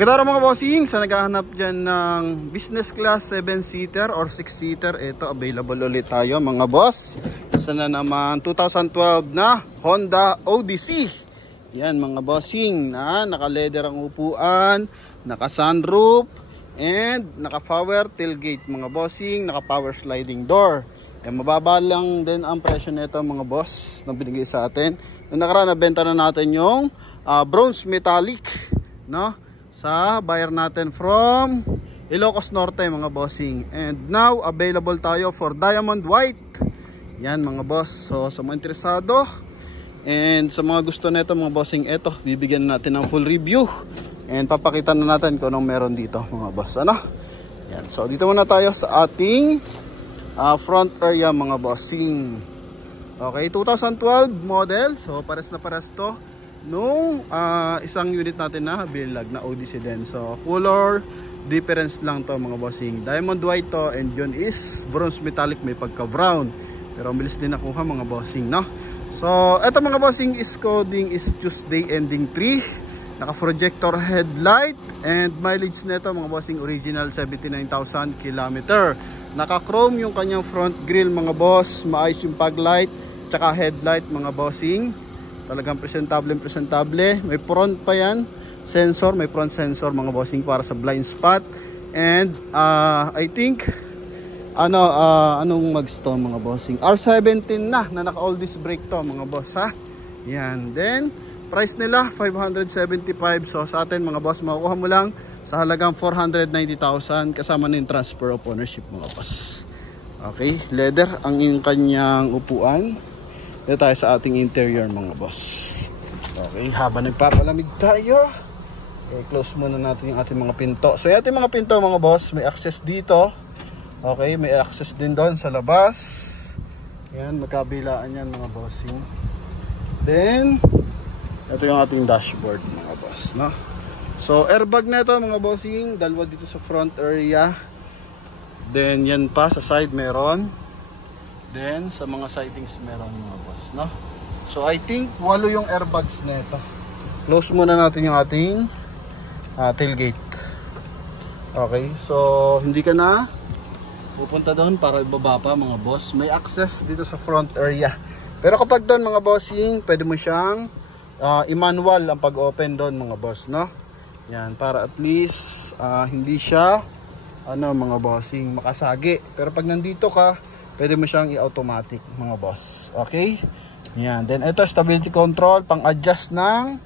Magandang araw mga bossing, sa naghahanap dyan ng business class 7-seater or 6-seater, ito available ulit tayo mga boss. Isa na naman 2012 na Honda Odyssey. Yan mga bossing, na naka-leather ang upuan, naka-sunroof, and naka-power tailgate mga bossing, naka-power sliding door. Yan, mababa lang din ang presyo nito mga boss na binigay sa atin. Noong nakaraan nabenta na natin yung bronze metallic, no? Sa buyer natin from Ilocos Norte mga bossing. And now available tayo for diamond white. Yan mga boss. So sa mga interesado and sa mga gusto nito mga bossing, eto bibigyan natin ng full review and papakita na natin kung anong meron dito mga boss. Ano? Yan. So dito muna tayo sa ating front area mga bossing. Okay, 2012 model. So pares na pares to nung isang unit natin na bilag na Odyssey din. So color difference lang to mga bossing. Diamond white to and yun is bronze metallic, may pagka brown. Pero bilis din nakuha mga bossing, no? So eto mga bossing is coding is Tuesday ending 3. Naka projector headlight and mileage nito mga bossing original 79,000 km. Naka chrome yung kanyang front grille mga boss. Maayos yung fog light tsaka headlight mga bossing. Talagang presentable. May front pa yan sensor, may front sensor mga bossing para sa blind spot. And I think anong mag-stone mga bossing, R17 na naka all disc brake to mga boss ha. Yan, then price nila 575. So sa atin mga boss makukuha mo lang sa halagang 490,000 kasama na yung transfer of ownership mga boss. Okay, leather ang kanyang upuan. Dito tayo sa ating interior mga boss. Okay, habang nagpapalamig tayo, close muna natin yung ating mga pinto. So yung ating mga pinto mga boss, may access dito. Okay, may access din doon sa labas. Yan, magkabilaan yan mga bossing. Then ito yung ating dashboard mga boss, no? So airbag na ito mga bossing, dalawa dito sa front area. Then yan pa sa side meron. Then sa mga sidings meron mga boss, no? So I think 8 yung airbags na ito. Close muna natin yung ating tailgate. Okay, so hindi ka na pupunta doon para ibaba pa mga boss. May access dito sa front area. Pero kapag doon mga bossing, pwede mo siyang i-manual ang pag-open doon mga boss, no? Yan, para at least hindi siya mga bossing makasagi. Pero pag nandito ka, pwede mo siyang i-automatic mga boss. Okay? Yan. Then ito stability control, pang-adjust ng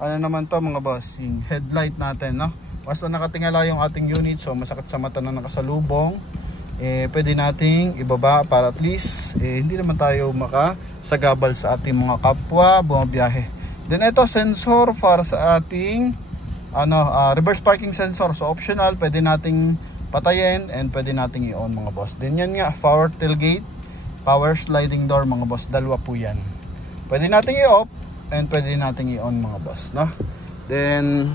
naman to mga boss, yung headlight natin, no? Basta nakatingala yung ating unit, so masakit sa mata na nakasalubong, pwede nating ibaba para at least hindi naman tayo makasagabal sa ating mga kapwa bumabiyahe. Then ito sensor para sa ating reverse parking sensor. So optional, pwede nating patayin and pwede nating i-on mga boss. Then yan nga, power tailgate, power sliding door mga boss, dalawa po yan. Pwede nating i-off and pwede nating i-on mga boss, no? Then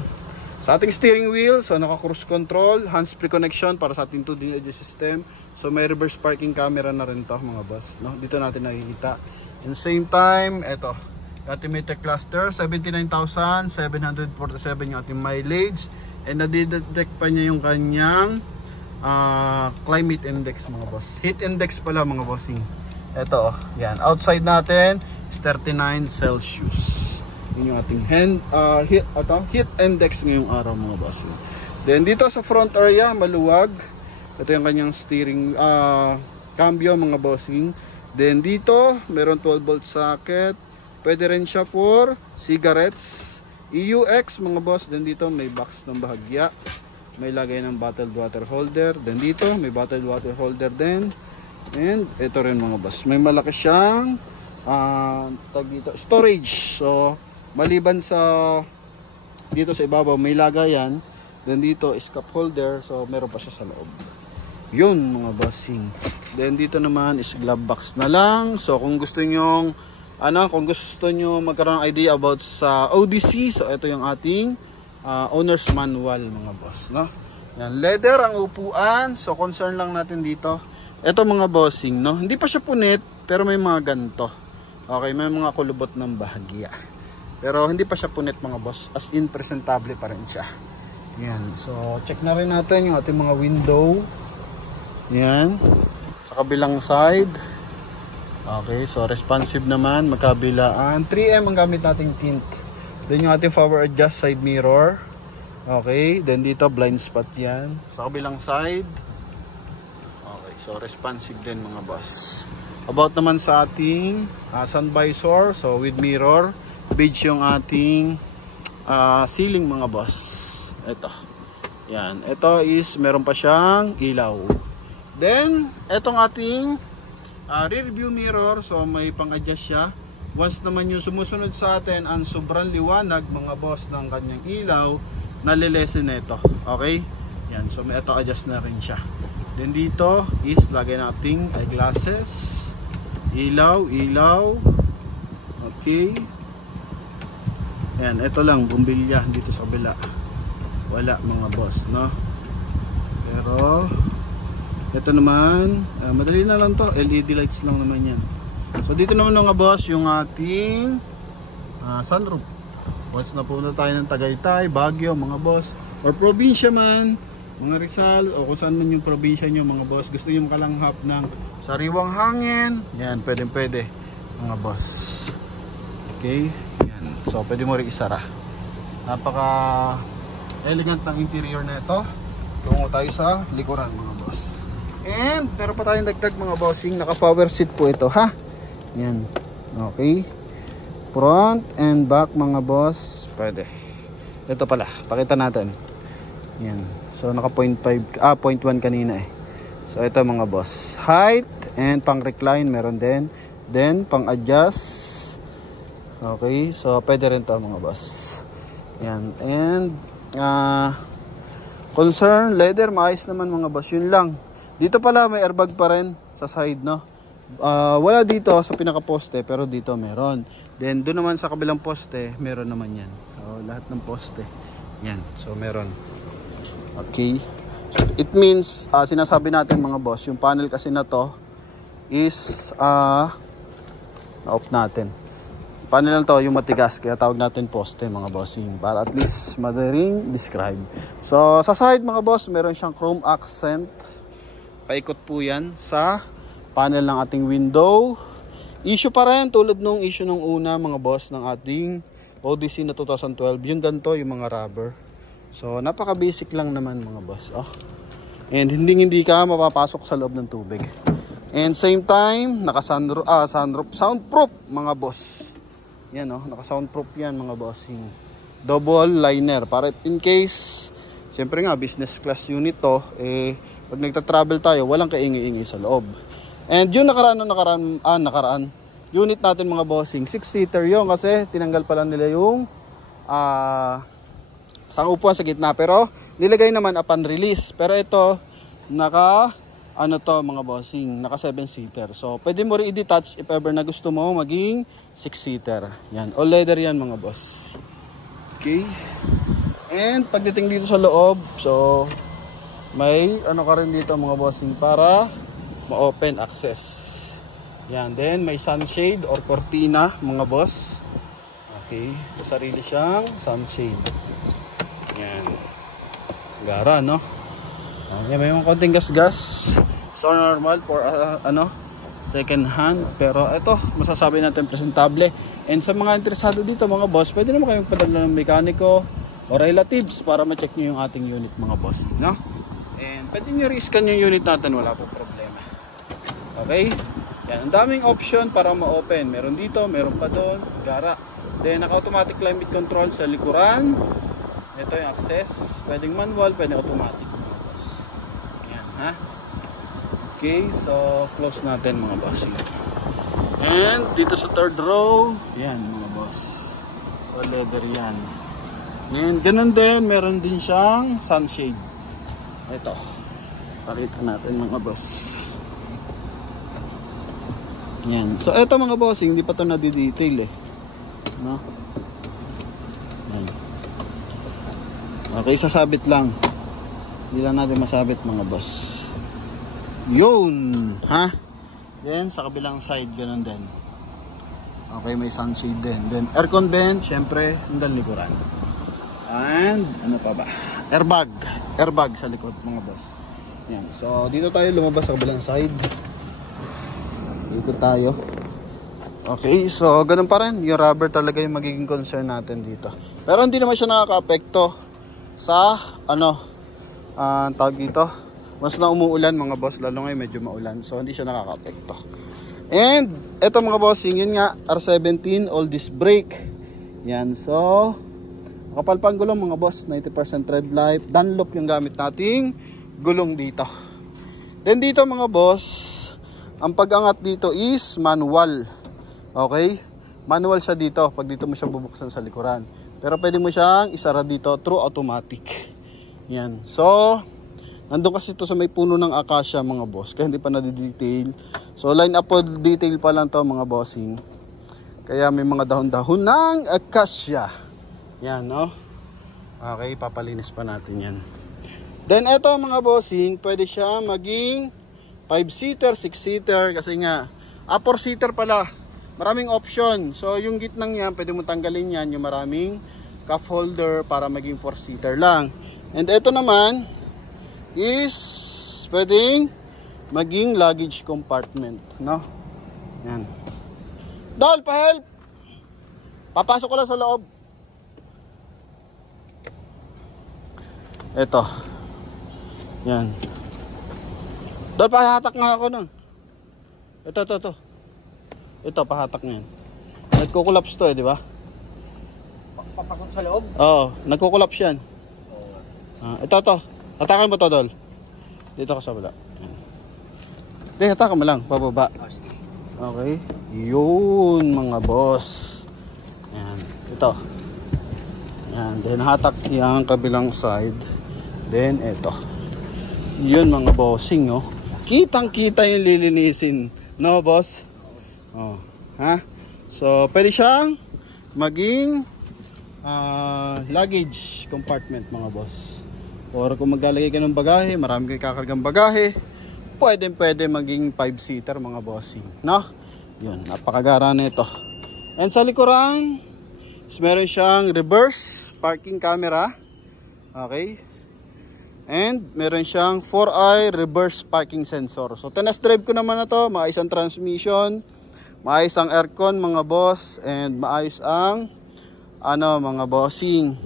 sa ating steering wheel, so naka cruise control, hands-free connection para sa ating 2D audio system. So may reverse parking camera na rin to mga boss, no? Dito natin nakikita. In the same time, eto, altimeter cluster, 79,747 yung ating mileage. And nadidetect pa niya yung kanyang climate index mga boss. Heat index pala mga bossing. Ito yan. Outside natin is 39 Celsius. Yun yung ating heat index ngayong araw mga bossing. Then dito sa front area, maluwag. Ito yung kanyang steering cambio mga bossing. Then dito, meron 12 volt socket. Pwede rin siya for cigarettes. EUX mga boss. Then dito may box ng bahagya. May lagay ng bottled water holder. Then dito may bottled water holder din. And ito rin mga boss, may malaki siyang storage. So maliban sa dito sa ibabaw may lagayan, then dito is cup holder. So meron pa siya sa loob. Yun mga bossing. Then dito naman is glove box na lang. So kung gusto nyo magkaroon ng idea about sa Odyssey, so ito yung ating owner's manual mga boss, no? Yan, leather ang upuan. So concern lang natin dito, ito mga bossing, no? Hindi pa siya punit, pero may mga ganto. Okay, may mga kulubot ng bahagya. Pero hindi pa siya punit mga boss, as in presentable pa rin siya. Yan. So, check na rin natin yung ating mga window. Yan. Sa kabilang side. Okay, so responsive naman, magkabilaan. 3M ang gamit nating tint. Then yung ating power adjust side mirror. Okay, then dito blind spot yan. Sa kabilang side. Okay, so responsive din mga boss. About naman sa ating sun visor, so with mirror. Beige yung ating ceiling mga boss. Ito. Yan. Ito is meron pa siyang ilaw. Then, etong ating rear view mirror. So, may pang-adjust siya. Once naman yung sumusunod sa atin ang sobrang liwanag mga boss ng kanyang ilaw, nalilesen na ito. Okay? Yan. So, may ito adjust na rin siya. Then, dito is lagay nating eyeglasses. Ilaw, ilaw. Okay. Yan. Ito lang. Bumbilya dito sa kabila. Wala mga boss, no? Pero ito naman, madali na lang to, LED lights lang naman yan. So dito naman mga boss yung ating sunroof. Once na pumunta tayo ng Tagaytay, Baguio mga boss, or probinsya man, mga Rizal, o kung saan man yung probinsya nyo mga boss, gusto nyo makalanghap ng sariwang hangin, yan, pwede mga boss. Okay, yan. So pwede mo rin isara. Napaka elegant ng interior na ito. Tungo tayo sa likuran mga boss. And meron pa tayong dagdag mga bossing. Naka power seat po ito ha. Yan. Okay. Front and back mga boss. Pwede. Ito pala. Pakita natin. Yan. So naka 0.5 0.1 kanina eh. So ito mga boss. Height and pang recline meron din. Then pang adjust. Okay. So pwede rin to mga boss. Yan. And concern leather, maayos naman mga boss. Yun lang. Dito pala may airbag pa rin sa side, no? Wala dito sa pinaka poste, pero dito meron. Then doon naman sa kabilang poste, meron naman yan. So lahat ng poste, yan. So meron. Okay. So, it means sinasabi natin mga boss, yung panel kasi na to is na-off natin. Panel lang to, yung matigas, kaya tawag natin poste mga bossing, para at least madaling describe. So sa side mga boss, meron siyang chrome accent. Paikot po yan sa panel ng ating window. Issue pa rin tulad nung issue nung una mga boss ng ating Odyssey na 2012. Yung ganito, yung mga rubber. So napaka basic lang naman mga boss. And hindi ka mapapasok sa loob ng tubig. And same time, naka sunroof, soundproof mga boss. Yan naka soundproof yan mga bossing. Double liner para in case, siyempre nga business class unit to, pag nagta-travel tayo, walang kaingi-ingi sa loob. And yung nakaraan unit natin mga bossing, 6-seater yun kasi tinanggal pala nila yung sangupuan sa gitna, pero nilagay naman upon release. Pero ito naka mga bossing, naka 7-seater. So pwede mo rin i-detach if ever na gusto mo maging 6-seater. Yan, all leather yan mga boss. Okay. And pagdating dito sa loob, so may ka rin dito mga bossing para ma-open access. Yan, then may sunshade or cortina mga boss. Okay, sarili siyang sunshade. Yan. Gara, no? Yan, may mga konting gas-gas. So normal for second hand, pero ito masasabi natin presentable. And sa mga interesado dito mga boss, pwede naman kayong padala ng mekaniko o relatives para ma-check nyo yung ating unit mga boss, no? And pwede nyo i-scan yung unit natin, wala po problema. Okay? Yan, ang daming option para ma-open. Meron dito, meron pa doon, gara. Then naka-automatic climate control sa likuran. Ito yung access, pwedeng manual, pwedeng automatic mga boss. Yan, ha? Okay, so close natin mga boss. And dito sa third row, yan mga boss. All leather yan. And ganun din, meron din siyang sunshade. Ito. Pakita natin mga boss. Yan. So ito mga boss, hindi pa ito na-detail eh. No? Yan. Okay, sasabit lang. Hindi lang natin masabit mga boss. Yun, ha? Then sa kabilang side ganun din. Okay, may sunshade din. Then aircon vent, syempre, hanggang likuran. And ano pa ba? airbag. Airbag sa likod mga boss. Yan. So dito tayo lumabas sa kabilang side. Ikot tayo. Okay, so ganun pa rin. Yung rubber talaga yung magiging concern natin dito. Pero hindi naman siya nakaka-apekto sa tawag dito. Mas na umuulan mga boss, lalo ngayon medyo maulan. So hindi siya nakaka-apekto. And eto mga bossing, yun nga R17 all disc brake. Yan, so kapal pang gulong mga boss, 90% tread life. Dunlop yung gamit nating gulong dito. Then dito mga boss, ang pag-angat dito is manual. Okay? Manual siya dito pag dito mo siya bubuksan sa likuran. Pero pwede mo siyang isara dito through automatic. Yan. So, nandun kasi ito sa may puno ng acacia mga boss. Kaya hindi pa na-detail. So, line up detail pa lang to mga bossing. Kaya may mga dahon-dahon ng acacia. Yan, no? Okay, papalinis pa natin yan. Then, eto mga bossing, pwede siya maging 5-seater, 6-seater. Kasi nga, 4-seater pala. Maraming option. So, yung gitnang yan, pwede mo tanggalin yan. Yung maraming cup holder para maging 4-seater lang. And ito naman is pwedeng maging luggage compartment. No? Yan. Dol, pa-help! Papasok ko lang sa loob. Ito. Yan. Dol, pahatak nga ako nun. Ito. Ito, pahatak nga yan. Nagkukulaps to di ba? Papasok sa loob? Oo, nagkukulaps yan. Ito. Hatakan mo to, Dol. Dito ka sa bala. Hindi, hatakan mo lang, pababa. Okay. Yun, mga boss. Yan. Ito. Yan. Then, hatak yung kabilang side. Then, ito. Yun, mga bossing, oh. Kitang-kita yung lilinisin. No, boss? Oh, ha? So, pwede siyang maging luggage compartment mga boss. Or kung maglalagay ka ng bagahe, marami kang kakargang bagahe, pwede maging 5-seater mga bossing. No? Yun, napakagara na ito. And sa likuran, meron siyang reverse parking camera. Okay? And meron siyang 4-eye reverse parking sensor. So, tinest drive ko naman na to. Maayos ang transmission. Maayos ang aircon mga boss, and maayos ang mga bossing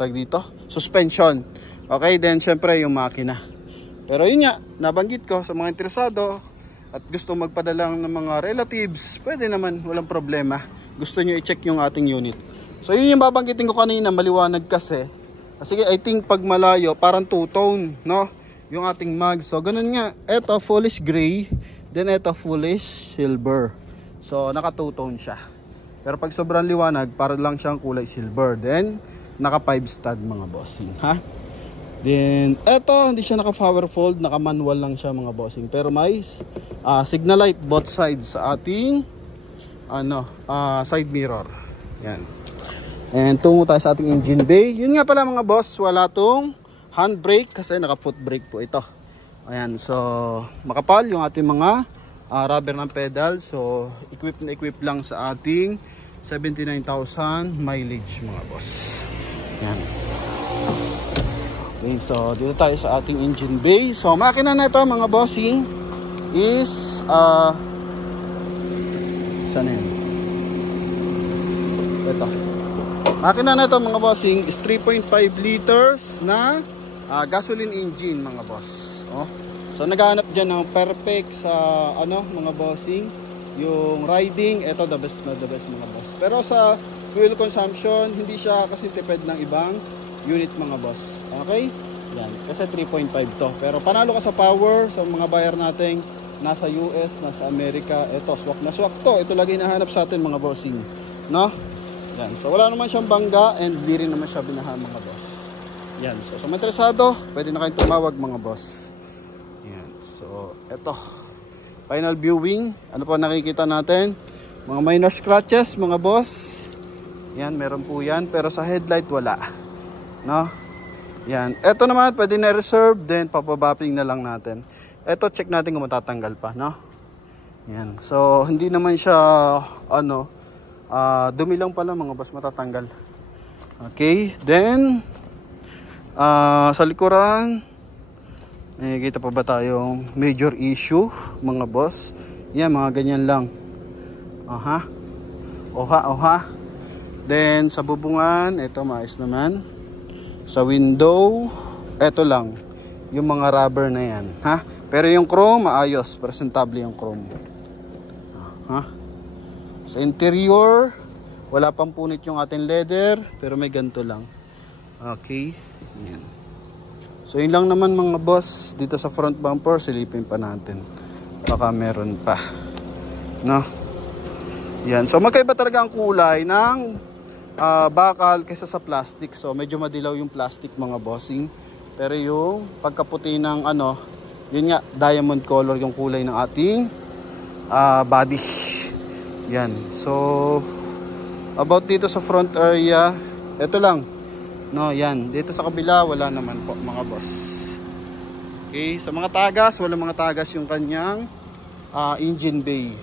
tag dito, suspension. Okay, then syempre yung makina. Pero yun nga, nabanggit ko sa mga interesado at gusto magpadala ng mga relatives, pwede naman, walang problema. Gusto nyo i-check yung ating unit. So yun yung babanggitin ko kanina, maliwanag kasi. Sige, I think pag malayo, parang two-tone, no? Yung ating mag. So ganun nga, eto foolish gray. Then ito foolish silver. So naka two-tone siya. Pero pag sobrang liwanag, para lang siyang kulay silver. Then naka 5 stud mga bossing, ha? Then ito hindi siya naka power fold, naka manual lang siya mga bossing. Pero may signal light both sides sa ating side mirror. Yan. And tungo tayo sa ating engine bay. Yun nga pala mga boss, wala tong handbrake kasi naka foot brake po ito. Ayan, so makapal yung ating mga rubber ng pedal. So equip lang sa ating 79,000 mileage mga boss. Ayan. Okay, so dito tayo sa ating engine bay. So makina na ito mga bossing is saan na yun? Ito. Makina na ito mga bossing is 3.5 liters na gasoline engine mga boss. Oh. So naghahanap dyan ng perfect sa mga bossing, yung riding, ito the best mga boss. Pero sa fuel consumption, hindi siya kasi tipid ng ibang unit mga boss. Okay? Yan, kasi 3.5 to. Pero panalo ka sa power sa mga buyer nating nasa US, nasa Amerika. Ito, swak na swak to. Ito lagi nahanap sa atin mga bossing. No? Yan. So wala naman siyang bangga and di rin naman siya binahan mga boss. Yan. So sa mga interesado, pwede na kayong tumawag mga boss. So, eto. Final viewing. Ano po nakikita natin? Mga minor scratches, mga boss. Yan, meron po yan. Pero sa headlight, wala. No? Yan. Eto naman, pwede na reserve. Then, papabapping na lang natin. Eto, check natin kung matatanggal pa. No? Yan. So, hindi naman siya, dumi lang pala mga boss, matatanggal. Okay. Then, Sa likuran, kita pa ba tayong major issue mga boss? Yan, mga ganyan lang. Oha. Then sa bubungan, ito maayos naman. Sa window, ito lang yung mga rubber na yan, ha? Pero yung chrome maayos, presentable yung chrome. Sa interior, wala pang punit yung ating leather, pero may ganito lang. Okay, yan. So yun lang naman mga boss dito sa front bumper. Silipin pa natin, baka meron pa, no? Yan, so magkaiba talaga ang kulay ng bakal kaysa sa plastic. So medyo madilaw yung plastic mga bossing, pero yung pagkaputi ng yun nga, diamond color yung kulay ng ating body. Yan, so about dito sa front area, ito lang, no? Yan, dito sa kabila wala naman po mga boss. Okay, sa mga tagas, wala mga tagas yung kanyang engine bay.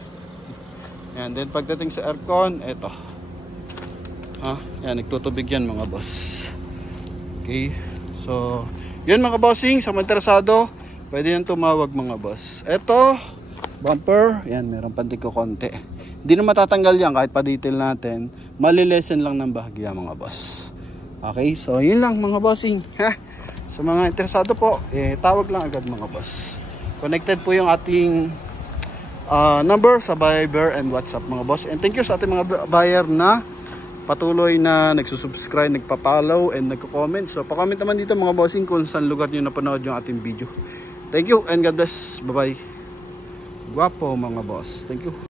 Yan, then pagdating sa aircon, eto. Yan, nagtutubig yan mga boss. Okay, so yun mga bossing, sa mga interesado, pwede yan tumawag mga boss. Eto, bumper, yan, meron pantig ko konti. Hindi na matatanggal yan kahit pa-detail natin. Malilesen lang ng bahagya mga boss. Okay, so yun lang mga bossing. Sa mga interesado po, tawag lang agad mga boss. Connected po yung ating number sa Viber and WhatsApp mga boss. And thank you sa ating mga buyer na patuloy na nagsusubscribe, nagpa-follow and nagko-comment. So pa-comment naman dito mga bossing kung saan lugar nyo napanood yung ating video. Thank you and God bless. Bye bye. Guwapo mga boss. Thank you.